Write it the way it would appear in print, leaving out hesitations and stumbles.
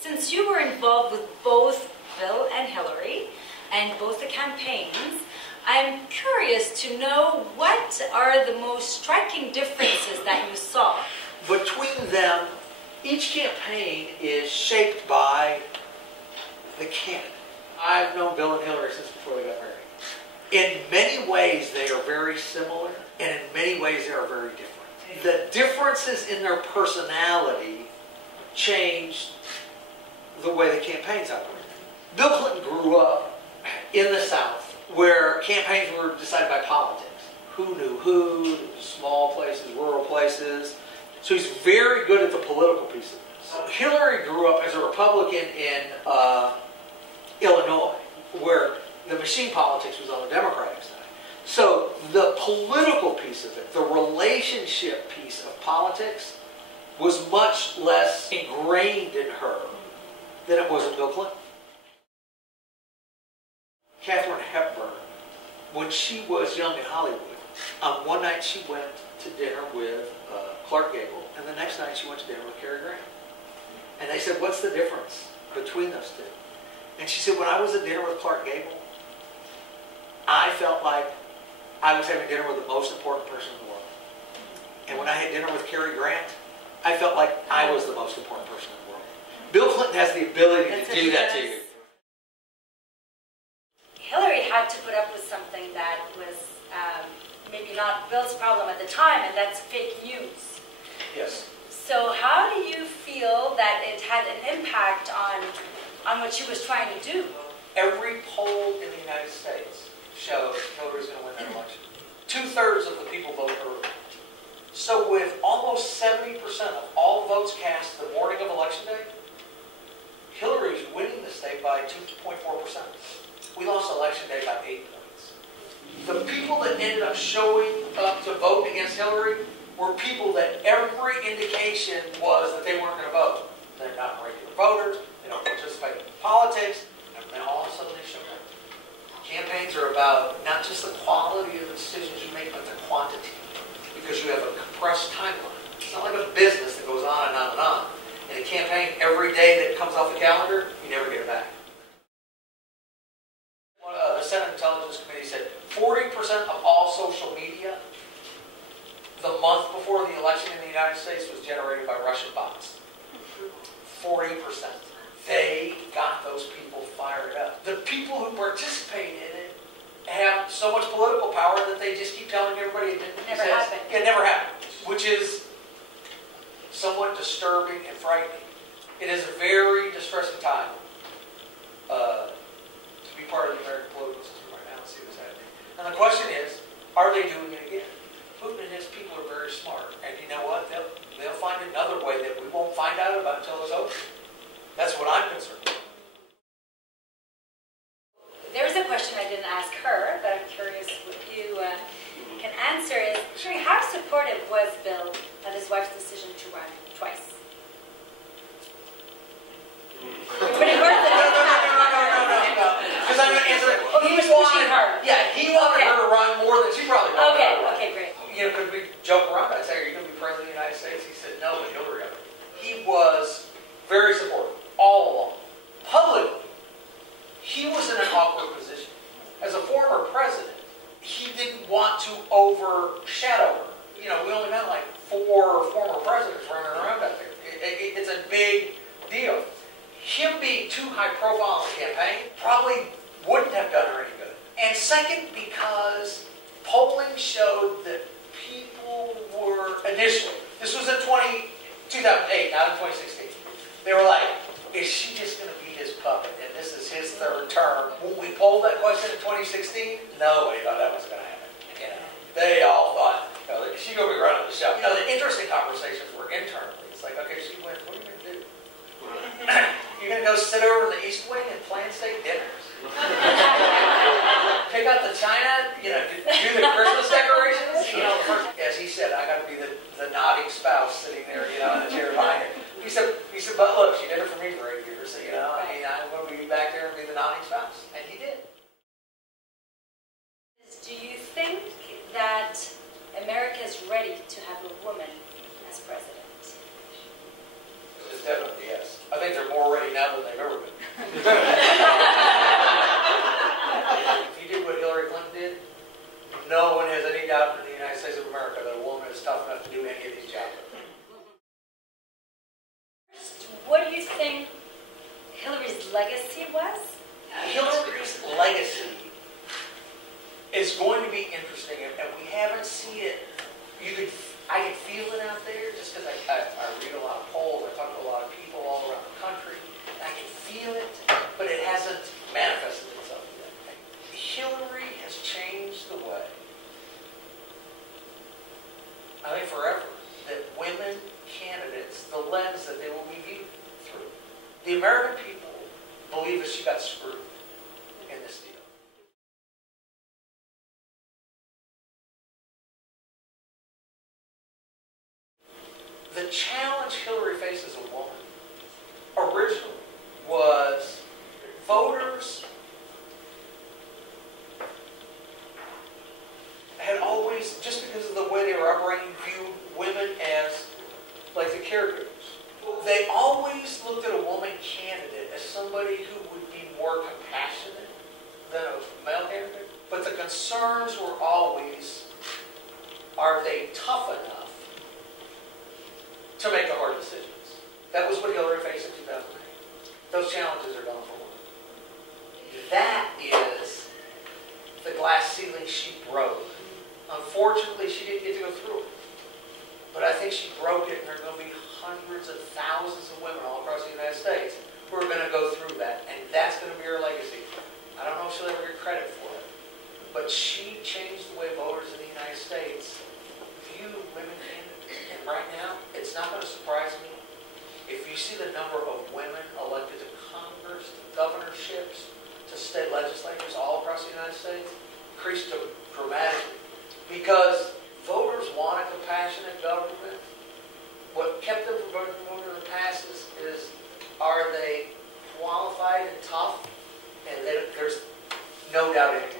Since you were involved with both Bill and Hillary and both the campaigns, I'm curious to know what are the most striking differences that you saw? Between them, each campaign is shaped by the candidate. I've known Bill and Hillary since before they got married. In many ways, they are very similar, and in many ways, they are very different. The differences in their personality changed the way the campaigns operated. Bill Clinton grew up in the South, where campaigns were decided by politics. Who knew who, small places, rural places. So he's very good at the political piece of this. Hillary grew up as a Republican in Illinois, where the machine politics was on the Democratic side. So the political piece of it, the relationship piece of politics, was much less ingrained in her than it was in Bill Clinton. Katharine Hepburn, when she was young in Hollywood, one night she went to dinner with Clark Gable, and the next night she went to dinner with Cary Grant. And they said, what's the difference between those two? And she said, when I was at dinner with Clark Gable, I felt like I was having dinner with the most important person in the world. And when I had dinner with Cary Grant, I felt like I was the most important person in the world. Bill Clinton has the ability to do that to you. Hillary had to put up with something that was maybe not Bill's problem at the time, and that's fake news. Yes. So how do you feel that it had an impact on what she was trying to do? Every poll in the United States showed Hillary's going to win that election. 2/3 of the people voted early. So with almost 70% of all votes cast the morning of Election Day, Hillary's winning the state by 2.4%. We lost Election Day by 8 points. The people that ended up showing up to vote against Hillary were people that every indication was that they weren't going to vote. They're not regular voters, they don't participate in politics, and then all of a sudden they showed up. Campaigns are about not just the quality of the decisions you make, but the quantity. Because you have a compressed timeline. It's not like a business that goes on and on and on. In a campaign, every day that comes off the calendar, you never get it back. The Senate Intelligence Committee said 40% of all social media the month before the election in the United States was generated by Russian bots. 40%. They got those people fired up. The people who participate in it have so much political power that they just keep telling everybody it didn't never happened. It never happened, which is somewhat disturbing and frightening. It is a very distressing time to be part of the American political system right now and see this happening. And the question is, are they doing it again? Putin and his people are very smart, and you know what? They'll find another way that we won't find out about until it's over. That's what I'm concerned about. There's a question I didn't ask her, but I'm curious what you can answer is, how supportive was Bill of his wife's decision to run twice? Pretty hard to Because I'm going to answer that. Oh, he was pushing her. Yeah, he wanted her to run more than she probably wanted her to run. Okay, great. You know, could we joke around? I'd say, are you going to be president of the United States? He said, no, but Hillary. He was very supportive, all along. Publicly, he was in an awkward position. As a former president, he didn't want to overshadow her. You know, we only met like 4 former presidents running around out there. It's a big deal. Him being too high profile in the campaign probably wouldn't have done her any good. And second, because polling showed that people were initially, this was in 2008, not in 2016, they were like, is she just going to be his puppet? And this is his 3rd term. When we polled that question in 2016, nobody thought that was going to happen. You know, they all thought, you know, she's going to be running the show. You know, the interesting conversations were internally. It's like, okay, she wins. What are you going to do? You're going to go sit over in the East Wing and plan steak dinners? Pick out the china? You know, do the Christmas decorations? You know, as he said, I got to be the nodding spouse sitting there, you know, in the chair behind her. He said, but look, she did it for me for 8 years, so, you know, I mean, I'm going to be back there and be the nodding spouse. And he did. Do you think that America is ready to have a woman as president? It's definitely yes. I think they're more ready now What do you think Hillary's legacy was? Hillary's legacy is going to be interesting, and we haven't seen it. I can feel it out there just because I read a lot of polls, I talk to a lot of people all around the country, and I can feel it, but it hasn't manifested itself yet. Hillary has changed the way, I think forever, that women candidates, the lens that they will be viewed through. The American people believe that she got screwed in this deal. The challenge Hillary faced as a woman originally was voters had always, just because of the way they were upbringing, viewed women as like the caregivers. They always looked at a woman candidate as somebody who would be more compassionate than a male candidate. But the concerns were always, are they tough enough to make the hard decisions? That was what Hillary faced in 2008. Those challenges are gone for one. That is the glass ceiling she broke. Unfortunately, she didn't get to go through it. But I think she broke it, and there are going to be hundreds of thousands of women all across the United States who are going to go through that, and that's going to be her legacy. I don't know if she'll ever get credit for it, but she changed the way voters in the United States view women candidates. And right now, it's not going to surprise me if you see the number of women elected to Congress, to governorships, to state legislatures all across the United States increase dramatically. Because voters want a compassionate government. What kept them from voting for women in the past is are they qualified and tough? And there's no doubt anymore.